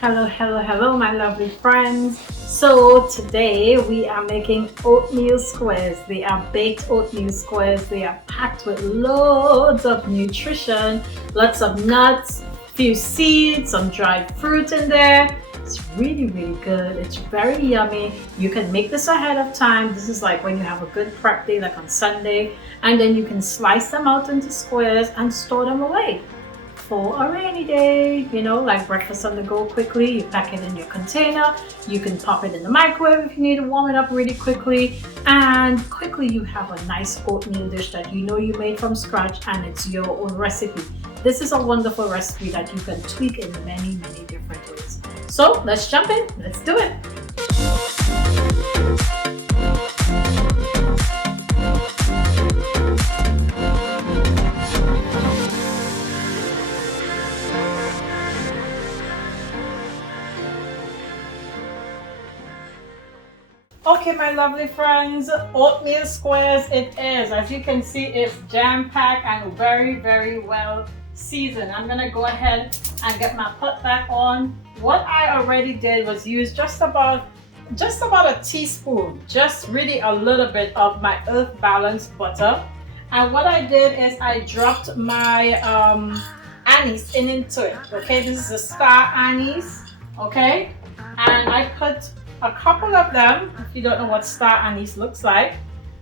Hello, my lovely friends. So today we are making oatmeal squares. They are baked oatmeal squares. They are packed with loads of nutrition, lots of nuts, few seeds, some dried fruit in there. It's really good. It's very yummy. You can make this ahead of time. This is like when you have a good prep day, like on Sunday, and then you can slice them out into squares and store them away for a rainy day, like breakfast on the go quickly. You pack it in your container. You can pop it in the microwave if you need to warm it up really quickly. And quickly you have a nice oatmeal dish that you know you made from scratch and it's your own recipe. This is a wonderful recipe that you can tweak in many different ways. So let's jump in. Let's do it. Okay, my lovely friends, oatmeal squares it is. As you can see, it's jam-packed and very well seasoned. I'm gonna go ahead and get my pot back on. What I already did was use just about a teaspoon, just really a little bit of my earth balanced butter. And what I did is I dropped my anise into it. Okay, this is a star anise. Okay, and I put a couple of them. If you don't know what star anise looks like,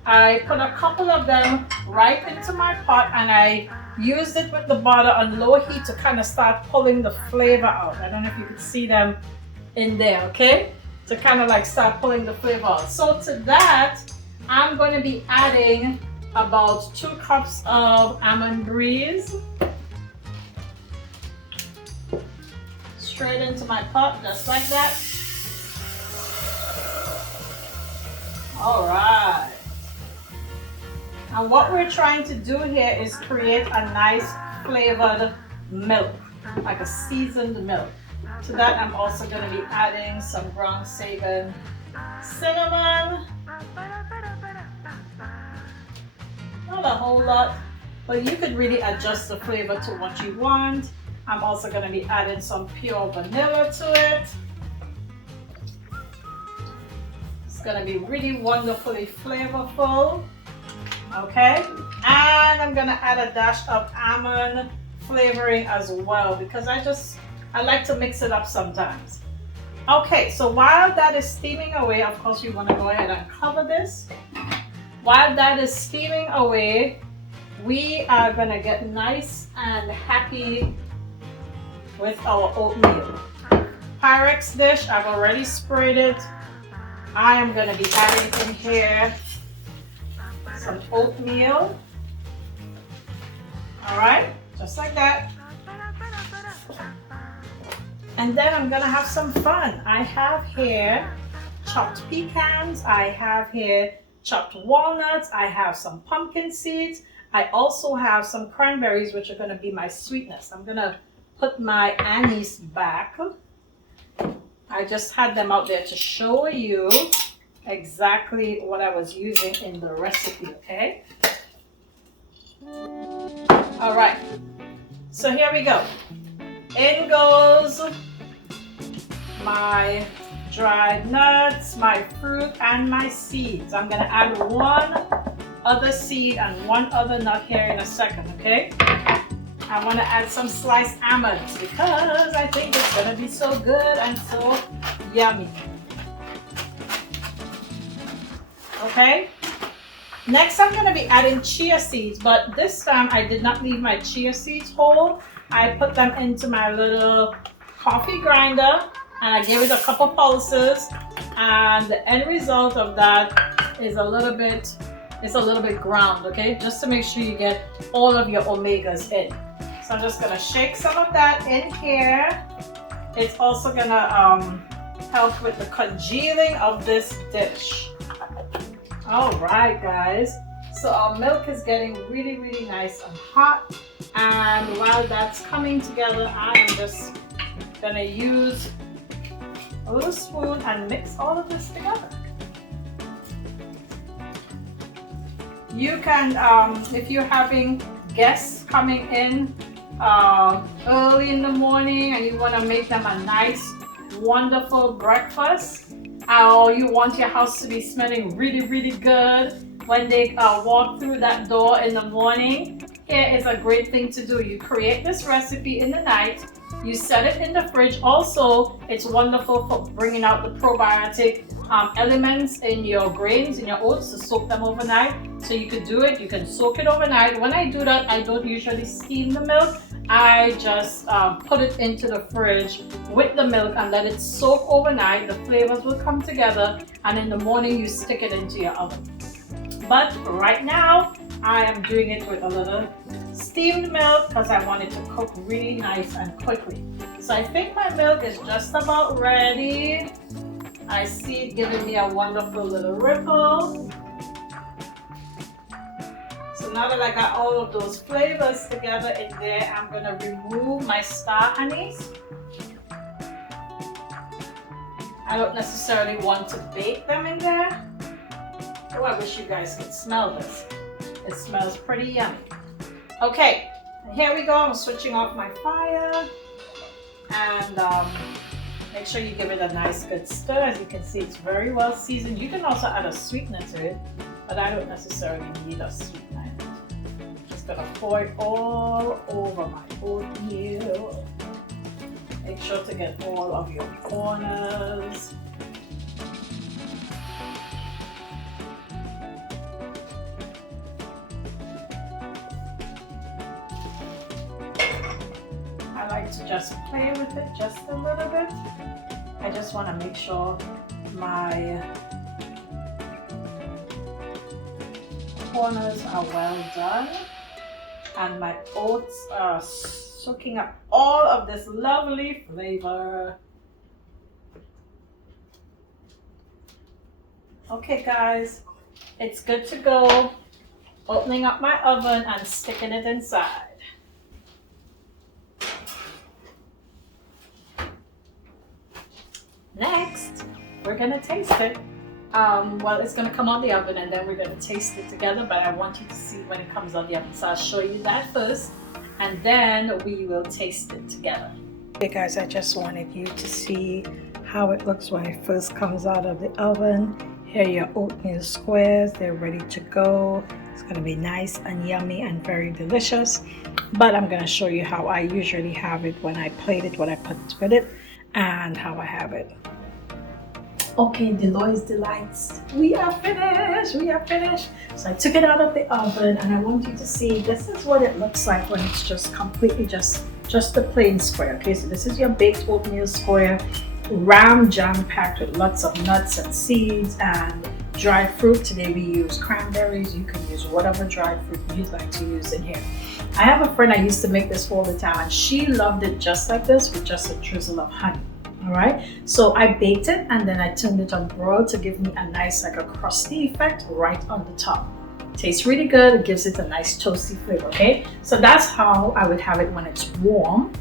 I put a couple of them right into my pot and I used it with the butter on low heat to kind of start pulling the flavor out. I don't know if you can see them in there, okay? To kind of like start pulling the flavor out. So to that, I'm going to be adding about 2 cups of almond straight into my pot, just like that. All right. And what we're trying to do here is create a nice flavored milk, like a seasoned milk. To that, I'm also going to be adding some ground Savin cinnamon. Not a whole lot, but you could really adjust the flavor to what you want. I'm also going to be adding some pure vanilla to it. Gonna be really wonderfully flavorful. Okay, and I'm gonna add a dash of almond flavoring as well because I like to mix it up sometimes. Okay, so while that is steaming away, of course we want to go ahead and cover this. While that is steaming away, we are gonna get nice and happy with our oatmeal. Pyrex dish, I've already sprayed it. I am going to be adding in here some oatmeal. All right, just like that. And then I'm going to have some fun. I have here chopped pecans. I have here chopped walnuts. I have some pumpkin seeds. I also have some cranberries, which are going to be my sweetness. I'm going to put my anise back. I just had them out there to show you exactly what I was using in the recipe, okay? All right, so here we go. In goes my dried nuts, my fruit, and my seeds. I'm gonna add one other seed and one other nut here in a second, okay? I want to add some sliced almonds because I think it's going to be so good and so yummy. Okay. Next, I'm going to be adding chia seeds, but this time I did not leave my chia seeds whole. I put them into my little coffee grinder and I gave it a couple pulses, and the end result of that is a little bit ground, okay? Just to make sure you get all of your omegas in. So I'm just gonna shake some of that in here. It's also gonna help with the congealing of this dish. All right, guys. So our milk is getting really nice and hot. And while that's coming together, I am just gonna use a little spoon and mix all of this together. You can, if you're having guests coming in early in the morning and you want to make them a nice wonderful breakfast. Or you want your house to be smelling really, really good when they walk through that door in the morning. Here is a great thing to do. You create this recipe in the night. You set it in the fridge. Also, it's wonderful for bringing out the probiotic elements in your grains, in your oats, to soak them overnight. So you could do it, you can soak it overnight. When I do that, I don't usually steam the milk. I just put it into the fridge with the milk and let it soak overnight. The flavors will come together, and in the morning you stick it into your oven. But right now, I am doing it with a little steamed milk because I want it to cook really nice and quickly. So I think my milk is just about ready. I see it giving me a wonderful little ripple. So now that I got all of those flavors together in there, I'm going to remove my star anise. I don't necessarily want to bake them in there. Oh, I wish you guys could smell this. It smells pretty yummy. Okay, here we go. I'm switching off my fire. And make sure you give it a nice good stir. As you can see, it's very well seasoned. You can also add a sweetener to it, but I don't necessarily need a sweetener. Just gonna pour it all over my oatmeal. Make sure to get all of your corners. I like to just play with it just a little bit. I just want to make sure my corners are well done and my oats are soaking up all of this lovely flavor. Okay guys, it's good to go. Opening up my oven and sticking it inside. Next, we're gonna taste it. Well, it's gonna come on the oven and then we're gonna taste it together, but I want you to see when it comes on the oven. So I'll show you that first and then we will taste it together. Okay guys, I just wanted you to see how it looks when it first comes out of the oven. Here are your oatmeal squares, they're ready to go. It's gonna be nice and yummy and very delicious. But I'm gonna show you how I usually have it when I plate it, what I put with it, and how I have it. Okay, Deloy's Delights, we are finished, we are finished. So I took it out of the oven and I want you to see, this is what it looks like when it's just completely just a plain square. Okay, so this is your baked oatmeal square, round jam-packed with lots of nuts and seeds and dried fruit. Today we use cranberries. You can use whatever dried fruit you'd like to use in here. I have a friend I used to make this for all the time and she loved it just like this with just a drizzle of honey. All right, so I baked it and then I turned it on broil to give me a nice like a crusty effect right on the top. Tastes really good. It gives it a nice toasty flavor. Okay, so that's how I would have it when it's warm.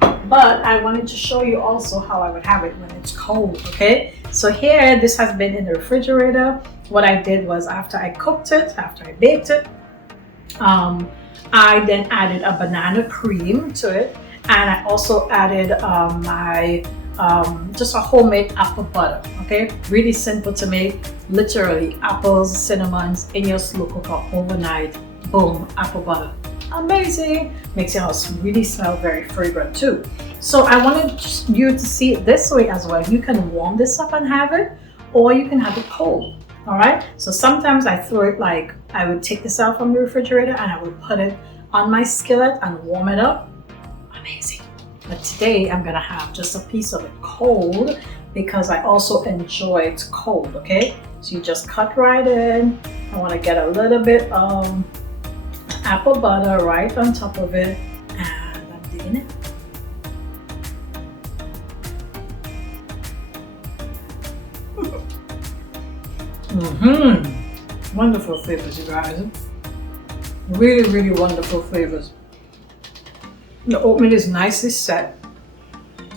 But I wanted to show you also how I would have it when it's cold. Okay, so here this has been in the refrigerator. What I did was after I cooked it, after I baked it, I then added a banana cream to it. And I also added just a homemade apple butter, okay? Really simple to make, literally apples, cinnamons in your slow cooker overnight, boom, apple butter. Amazing, makes your house really smell very fragrant too. So I wanted you to see it this way as well. You can warm this up and have it, or you can have it cold, all right? So sometimes I throw it like, I would take this out from the refrigerator and I would put it on my skillet and warm it up. Amazing. But today I'm gonna have just a piece of it cold because I also enjoy it cold, okay? So you just cut right in. I wanna get a little bit of apple butter right on top of it and I'm digging it. Wonderful flavors, you guys. Really, really wonderful flavors. The oatmeal is nicely set,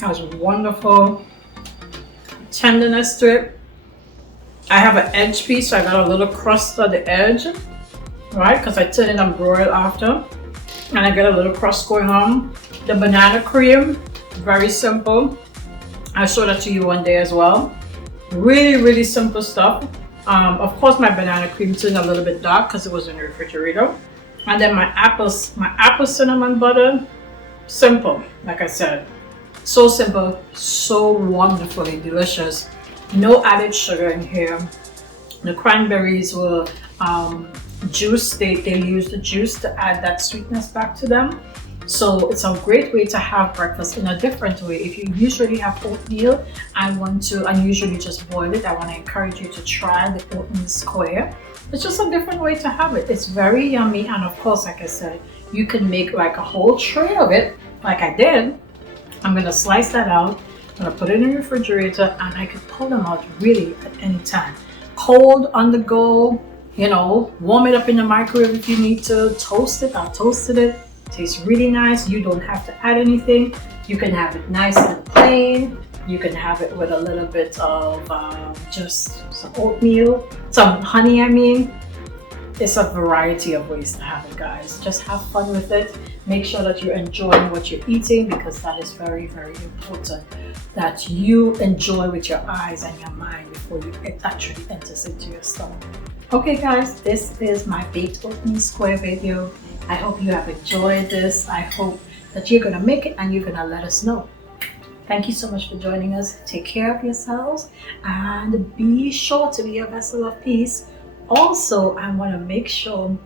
has wonderful tenderness to it. I have an edge piece, so I got a little crust on the edge, right? Because I turn it on broil after, and I get a little crust going on. The banana cream, very simple. I'll show that to you one day as well. Really, really simple stuff. Of course, my banana cream turned a little bit dark because it was in the refrigerator. And then my apple cinnamon butter, simple, like I said. So simple, so wonderfully delicious. No added sugar in here. The cranberries were juice. They use the juice to add that sweetness back to them. So it's a great way to have breakfast in a different way. If you usually have oatmeal and usually just boil it, I want to encourage you to try the oatmeal square. It's just a different way to have it. It's very yummy, and of course, like I said, you can make like a whole tray of it, like I did. I'm gonna slice that out. I'm gonna put it in the refrigerator, and I could pull them out really at any time. Cold, on the go, you know, warm it up in the microwave if you need to. Toast it. I toasted it. Tastes really nice. You don't have to add anything. You can have it nice and plain. You can have it with a little bit of just some oatmeal, some honey, I mean. It's a variety of ways to have it, guys. Just have fun with it. Make sure that you're enjoying what you're eating, because that is very, very important. That you enjoy with your eyes and your mind before it actually enters into your stomach. Okay, guys, this is my baked oatmeal square video. I hope you have enjoyed this. I hope that you're gonna make it and you're gonna let us know. Thank you so much for joining us. Take care of yourselves and be sure to be a vessel of peace. Also, I want to make sure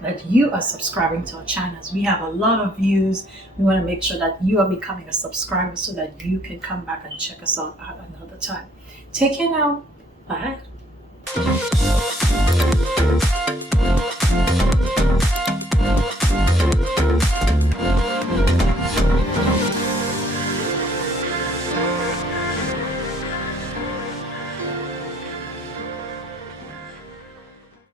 that you are subscribing to our channels. We have a lot of views. We want to make sure that you are becoming a subscriber so that you can come back and check us out at another time. Take care now. Bye.